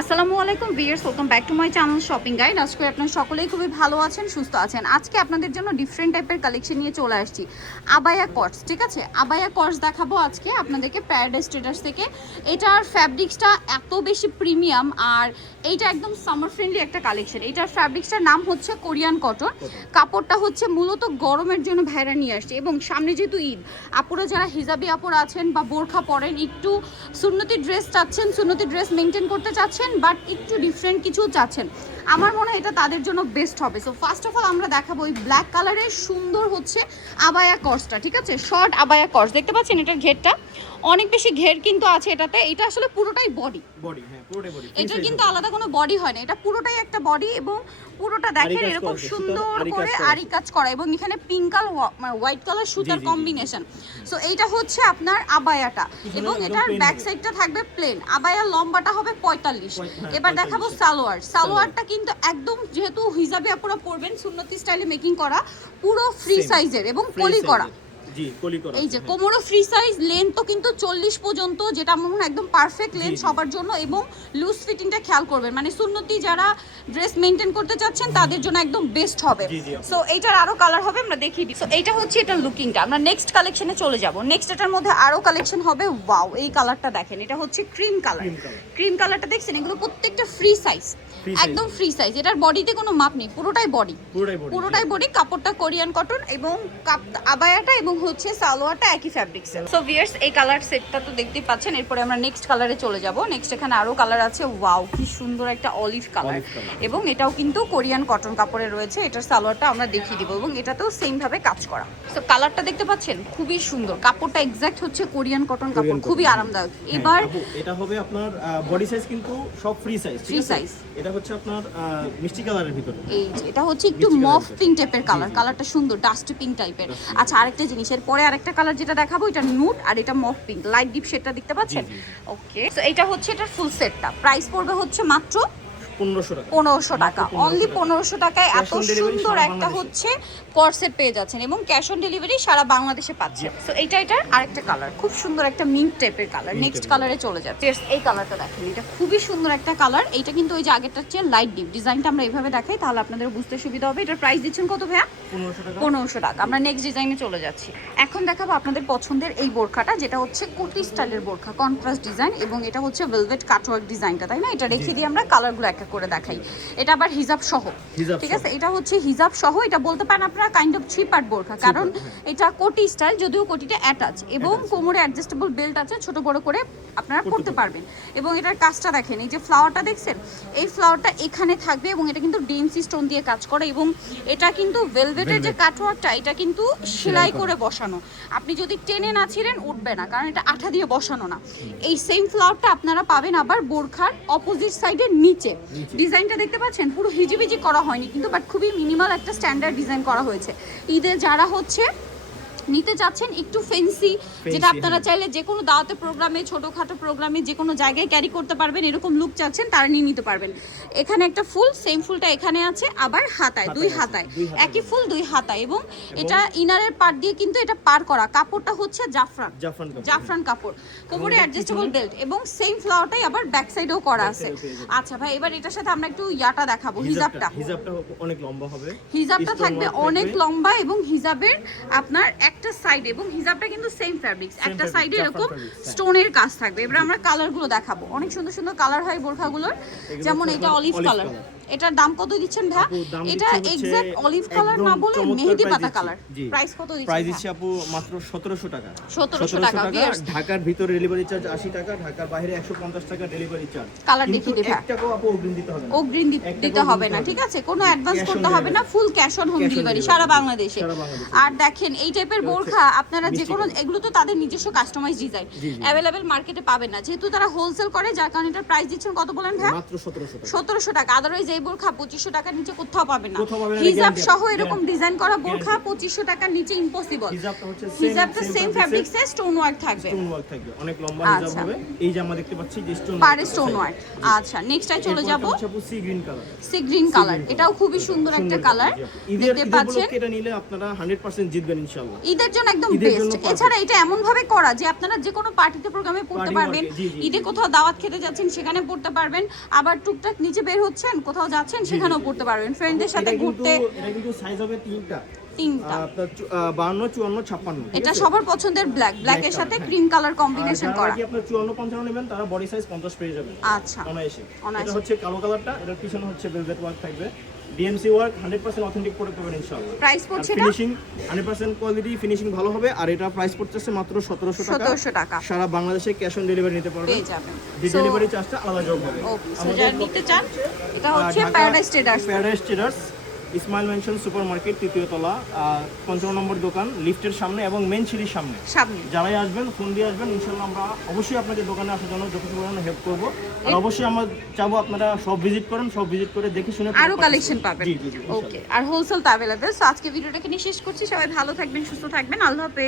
আসসালামু আলাইকুম viewers, welcome back to my channel shopping guide. আজকে আপনারা সকলেই খুবই ভালো আছেন, সুস্থ আছেন। আজকে আপনাদের জন্য ডিফারেন্ট টাইপের কালেকশন নিয়ে চলে আসছি। আবায়া কটস, ঠিক আছে, আবায়া কটস দেখাবো আজকে আপনাদেরকে প্যারাডাইস ট্রেডার্স থেকে। এটার ফ্যাব্রিক্সটা এত বেশি প্রিমিয়াম, আর এইটা একদম সামার ফ্রেন্ডলি একটা কালেকশন। এটার ফ্যাব্রিক্সটার নাম হচ্ছে কোরিয়ান কটন। কাপড়টা হচ্ছে মূলত গরমের জন্য ভাইরা নিয়ে আসছে, এবং সামনে যেহেতু ঈদ, আপুরা যারা হিজাবি আপুরা আছেন বা বোরখা পরেন, একটু সুন্নতি ড্রেস চাচ্ছেন, সুন্নতি ড্রেস মেনটেন করতে চাচ্ছেন, বাট একটু ডিফারেন্ট কিছু চাচ্ছেন, আমার মনে হয় এটা তাদের জন্য বেস্ট হবে। সো ফার্স্ট অফ অল আমরা দেখাবো ওই ব্ল্যাক কালারের সুন্দর হচ্ছে আবায়া কটসটা, ঠিক আছে, শর্ট আবায়া কটস। দেখতে পাচ্ছেন এটার ঘেরটা অনেক বেশি ঘের কিন্তু আছে এটাতে। এটা আসলে পুরোটাই বডি, হ্যাঁ পুরোটাই বডি। এটার কিন্তু আলাদা কোনো বডি হয় না, এটা পুরোটাই একটা বডি, এবং পুরোটা দেখেন এরকম সুন্দর করে আরি কাজ করা, এবং এখানে পিঙ্ক কালার হোয়াইট কালার সুতার কম্বিনেশন। সো এইটা হচ্ছে আপনার আবায়াটা, এবং এটার ব্যাক সাইডটা থাকবে প্লেন। আবায়ার লম্বাটা হবে 45। এবার দেখাবো সালোয়ার। সালোয়ারটা কিন্তু একদম, যেহেতু হিজাবি আপুরা পরবেন, সুন্নতি স্টাইলে মেকিং করা, পুরো ফ্রি সাইজের এবং কলি করা। এই যে কোমরও ফ্রি সাইজ, লেন্থ তো কিন্তু 40 পর্যন্ত, যেটা আমার মনে হয় একদম পারফেক্ট লেন্থ সবার জন্য, এবং লুজ ফিটিংটা খেয়াল করবেন, মানে সুন্নতি যারা ড্রেস মেইনটেইন করতে চাচ্ছেন তাদের জন্য একদম বেস্ট হবে। সো এইটার আরো কালার হবে, আমরা দেখিয়ে দিই। সো এইটা হচ্ছে এটার লুকিংটা। আমরা নেক্সট কালেকশনে চলে যাব। নেক্সট এটার মধ্যে আরো কালেকশন হবে। ওয়াও, এই কালারটা দেখেন, এটা হচ্ছে ক্রিম কালার। ক্রিম কালারটা দেখছেন, এগুলো প্রত্যেকটা ফ্রি সাইজ, একদম ফ্রি সাইজ। এটার বডিতে কোনো মাপ নেই, পুরোটাই বডি, পুরোটাই বডি। কাপড়টা কোরিয়ান কটন, এবং আবায়াটা এবং হচ্ছে সালোয়ারটা একই ফ্যাব্রিক্সের। সো ভিউয়ার্স, এই কালার সেটটা তো দেখতেই পাচ্ছেন। এরপরে আমরা নেক্সট কালারে চলে যাব। নেক্সট এখানে আরো কালার আছে। ওয়াও, কি সুন্দর একটা অলিভ কালার, এবং এটাও কিন্তু কোরিয়ান কটন কাপড়ে রয়েছে। এটার সালোয়ারটা আমরা দেখিয়ে দিব, এবং এটাতেও সেম ভাবে কাজ করা। সো কালারটা দেখতে পাচ্ছেন, খুবই সুন্দর। কাপড়টা এক্সাক্ট হচ্ছে কোরিয়ান কটন কাপড়, খুবই আরামদায়ক। এবার এটা হবে আপনার বডি সাইজ কিন্তু সব ফ্রি সাইজ, ফ্রি সাইজ। এটা হচ্ছে আপনার মিষ্টি কালারের ভিতরে। এই যে এটা হচ্ছে একটু মফ পিঙ্ক টাইপের কালার, কালারটা সুন্দর, ডাস্ট পিঙ্ক টাইপের। আচ্ছা, আরেকটা জিনিস, এর পরে আরেকটা কালার যেটা দেখাবো, এটা নুড, আর এটা মফ পিঙ্ক, লাইট ডিপ শেডটা দেখতে পাচ্ছেন। ওকে, সো এটা হচ্ছে এটার ফুল সেটটা। প্রাইস পড়বে হচ্ছে মাত্র 1500 টাকা। অনলি 1500 টাকায় এত সুন্দর একটা হচ্ছে কর্সেট পেয়ে যাচ্ছেন, এবং ক্যাশ অন ডেলিভারি সারা বাংলাদেশে পাচ্ছেন। সো এটার আরেকটা কালার, খুব সুন্দর একটা মিন্ট টাইপের কালার। নেক্সট কালারে চলে যাচ্ছে। এই কালারটা দেখেন, এটা খুবই সুন্দর একটা কালার। এইটা কিন্তু ওই যে আগেরটা হচ্ছে লাইট ডিপ। ডিজাইনটা আমরা এইভাবে দেখাই, তাহলে আপনাদের বুঝতে সুবিধা হবে। এটার প্রাইস দিচ্ছেন কত ভাইয়া? 1500 টাকা। আমরা নেক্সট ডিজাইনে চলে যাচ্ছি। এখন দেখাবো আপনাদের পছন্দের এই বোরখাটা, যেটা হচ্ছে কোটি স্টাইলের বোরখা, কন্ট্রাস্ট ডিজাইন, এবং এটা হচ্ছে ভেলভেট কাটওয়ার্ক ডিজাইনটা, তাই না? এটা রেখে দিয়ে আমরা কালারগুলো এক এক করে দেখাই। এটা আবার হিজাব সহ, ঠিক আছে, এটা হচ্ছে হিজাব সহ। এটা বলতে পারেন আপনারা কাইন্ড অফ থ্রি পার্ট বোরখা, কারণ এটা কোটি স্টাইল, যদিও কোটিটা অ্যাটাচ, এবং কোমরে অ্যাডজাস্টেবল বেল্ট আছে, ছোট বড় করে আপনারা পরতে পারবেন। এবং এটার কাজটা দেখেন, এই যে ফ্লাওয়ারটা দেখছেন, এই ফ্লাওয়ারটা এখানে থাকবে, এবং এটা কিন্তু ডেন্সি স্টোন দিয়ে কাজ করে, এবং এটা কিন্তু ভেলভেটের যে কাটওয়ার্কটা, এটা কিন্তু সেলাই করে বসানো। আপনি যদি টেনে না ছিঁড়েন উঠবে না, কারণ এটা আঠা দিয়ে বসানো না। এই সেম ফ্লাওয়ারটা আপনারা পাবেন আবার বোরখার অপোজিট সাইডের নিচে। ডিজাইনটা দেখতে পাচ্ছেন, পুরো হিজিবিজি করা হয়নি কিন্তু, বাট খুবই মিনিমাল একটা স্ট্যান্ডার্ড ডিজাইন করা হয়েছে। ঈদে যারা হচ্ছে নিতে চাচ্ছেন একটু ফেন্সি, যেটা আপনারা চাইলে যে কোনো দাওয়াতে প্রোগ্রামে, ছোটোখাটো প্রোগ্রামে, যে কোনো জায়গায় ক্যারি করতে পারবেন, এরকম লুক চাচ্ছেন, তারা নিয়ে নিতে পারবেন। এখানে একটা ফুল, সেম ফুলটা এখানে আছে, আবার হাতায়, দুই হাতায় একই ফুল, দুই হাতায়, এবং এটা ইনারের পার্ট দিয়ে কিন্তু এটা পার করা। কাপড়টা হচ্ছে জাফরান কাপড়, কোমরে অ্যাডজাস্টেবল বেল্ট, এবং সেম ফ্লাওয়ারটাই আবার ব্যাক সাইডেও করা আছে। আচ্ছা ভাই, এবার এটার সাথে আমরা একটু ইয়াটা দেখাবো, হিজাবটা অনেক লম্বা হবে। হিজাবটা থাকবে অনেক লম্বা, এবং হিজাবের আপনার একটা সাইড, এবং হিজাবটা কিন্তু সেম ফ্যাব্রিক্স, একটা সাইডে এরকম স্টোনের কাজ থাকবে। এবার আমরা কালারগুলো দেখাবো, অনেক সুন্দর সুন্দর কালার হয় বোরখাগুলোর। যেমন এটা অলিভ কালার, এটার দাম কত দিচ্ছেন ভাই? এটা এক্সাক্ট অলিভ কালার না বলে মেহেদি পাতা কালার। প্রাইস কত দিচ্ছেন? প্রাইস দিচ্ছি আপু মাত্র 1700 টাকা। 1700 টাকা। ঢাকার ভিতরে ডেলিভারি চার্জ 80 টাকা, ঢাকার বাইরে 150 টাকা ডেলিভারি চার্জ। কালার দেখিয়ে দিই ভাই, 1 টাকা আপু অগ্রিম দিতে হবে না, অগ্রিম দিতে হবে না, ঠিক আছে, কোনো অ্যাডভান্স করতে হবে না, full cash on home delivery সারা বাংলাদেশে। আর দেখেন এই টাইপের বোরখা আপনারা যে কোনো, এগুলো তো তাদের নিজস্ব কাস্টমাইজ ডিজাইন, অ্যাভেলেবেল মার্কেটে পাবেন না, যেহেতু তারা হোলসেল করে, যার কারণে এটার প্রাইস দিচ্ছেন কত বলেন ভাই? মাত্র 1700 টাকা। আদারওয়াইজ এই বোরখা 2500 টাকার নিচে কোথাও পাবেন না। হিজাব সহ এরকম ডিজাইন করা বোরখা 2500 টাকার নিচে ইম্পসিবল। হিজাবটা সেম ফ্যাব্রিক্সে স্টোন ওয়ার্ক থাকবে, অনেক লম্বা হিজাব হবে। এই যে আমরা দেখতে পাচ্ছি যে স্টোন ওয়ার্ক। আচ্ছা, নেক্সট আই চলে যাব, sea green colour. Sea green colour, এটাও খুবই সুন্দর একটা কালার দেখতে পাচ্ছেন। এটা নিলে আপনারা 100% জিতবেন ইনশাআল্লাহ। ঈদের জন্য একদম ঈদের জন্য বেস্ট। perfect। এছাড়া এটা এমন ভাবে করা যে আপনারা যে কোনো পার্টিতে প্রোগ্রামে পড়তে Party পারবেন, work-এ, জি, জি, ঈদে জি। কোথাও দাওয়াত খেতে যাচ্ছেন সেখানে পড়তে পারবেন, আবার টুকটাক নিচে বের হচ্ছেন কোথাও যাচ্ছেন সেখানেও পড়তে পারবেন, ফ্রেন্ডদের সাথে ঘুরতে। এটা কিন্তু সাইজ হবে তিনটা, তিনটা। আপনার 52, 54, 56, ঠিক এটা আছে? সবার পছন্দের ব্ল্যাকের সাথে হ্যাঁ। ক্রিম কালার আর কম্বিনেশন যারা করা। নাকি আপনার 54, 55 নেবেন তারা বডি সাইজ 50 পেয়ে যাবেন আচ্ছা অনায়াসে। অনায়াসে। এটা হচ্ছে কালো কালারটা, এটার পিছনে হচ্ছে ভেলভেট ওয়ার্ক থাকবে, ডিএমসি ওয়ার্ক, 100% অথেন্টিক প্রোডাক্ট পাবেন ইনশাআল্লাহ। প্রাইস পড়ছে এটা ফিনিশিং 100% কোয়ালিটি, ফিনিশিং ভালো হবে। আর এটা প্রাইস পড়তেছে মাত্র 1700 টাকা। 1700 টাকা সারা বাংলাদেশে ক্যাশ অন ডেলিভারি নিতে পারবেন, পেয়ে যাবেন। ডেলিভারি চার্জটা আলাদা যোগ হবে। ওকে, সো যারা নিতে চান, এটা হচ্ছে Paradise Traders. Paradise Traders, Ismail mansion super market, 3য় তলা, 55 নম্বর দোকান, লিফটের সামনে এবং মেন সিঁড়ির সামনে। সামনে যারাই আসবেন ফোন দিয়ে আসবেন, ইনশাল্লাহ আমরা অবশ্যই আপনাদের দোকানে আসার জন্য যথেষ্ট পরিমাণে হেল্প করবো। আর অবশ্যই আমরা চাবো আপনারা সব ভিজিট করেন, সব ভিজিট করে দেখে শুনে আরো কালেকশন পাবেন। জি জি জি, ইনশাল্লাহ। ওকে, আর হোলসেল তো অ্যাভেলেবেল। সো আজকে ভিডিওটাকে নিয়ে শেষ করছি। সবাই ভালো থাকবেন, সুস্থ থাকবেন, আল্লাহ হাফেজ।